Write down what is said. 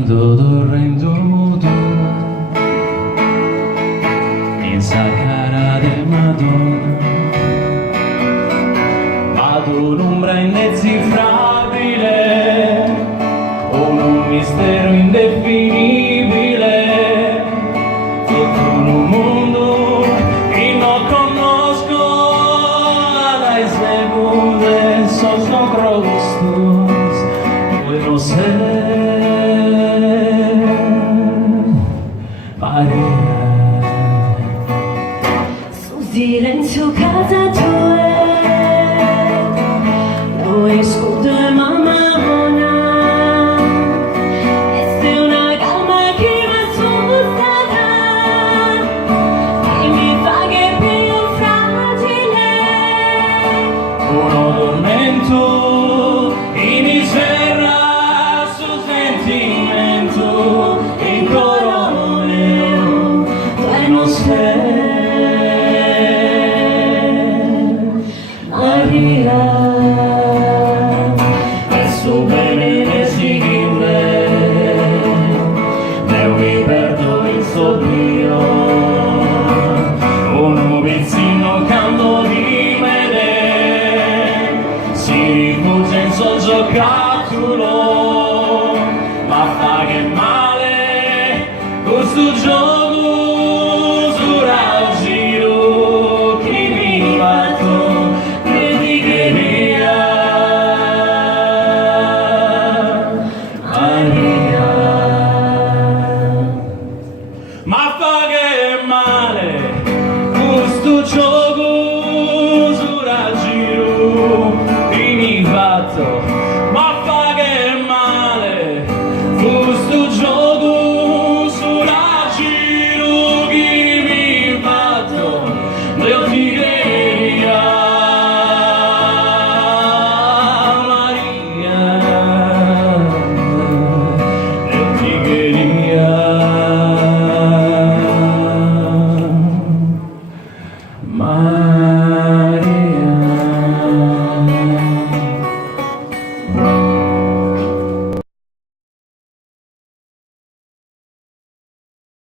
Caminando dorrendo in sa cara de Madonna, ad un'ombra indecifrabile, un mistero indefinibile, tutto un mondo que no conozco, las segundas son rostros, puedo ser Maria. Sul silenzio casa tua